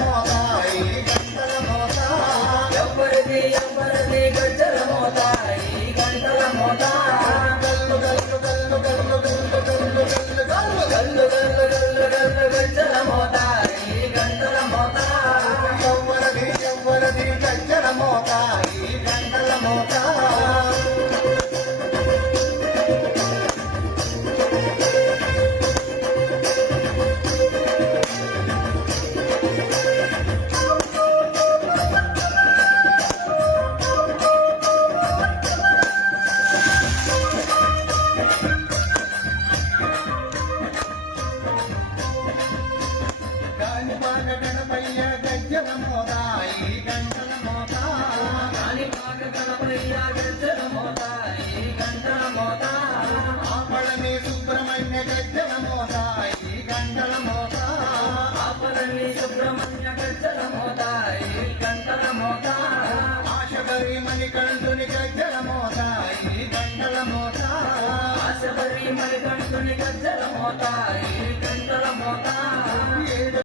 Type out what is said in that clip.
మోత ఈ గంటల మోత ఎవరిది ఎవరిది గజ్జల మోత ఈ గంటల మోత గల్లు గల్లు గల్లు గల్లు గల్లు గల్లు గల్లు గల్లు గల్లు గల్లు గల్లు గల్లు గజ్జల మోత ఈ గంటల మోత ఎవరిది ఎవరిది గజ్జల మోత ఈ గంటల మోత గణపయ్య గజ్జల మోత ఈ గంటల మోత కాణిపాక గణపయ్య గజ్జల మోత ఈ గంటల మోత ఆపళని సుబ్రహ్మణ్య గజ్జల మోత ఈ గంటల మోత ఆపరణి సుబ్రహ్మణ్య గజ్జల మోత ఈ గంటల మోత ఆశబరి మణికంఠుని గజ్జల మోత ఈ గంటల మోత ఆశబరి మణికంఠుని గజ్జల మోత ఈ గంటల మోత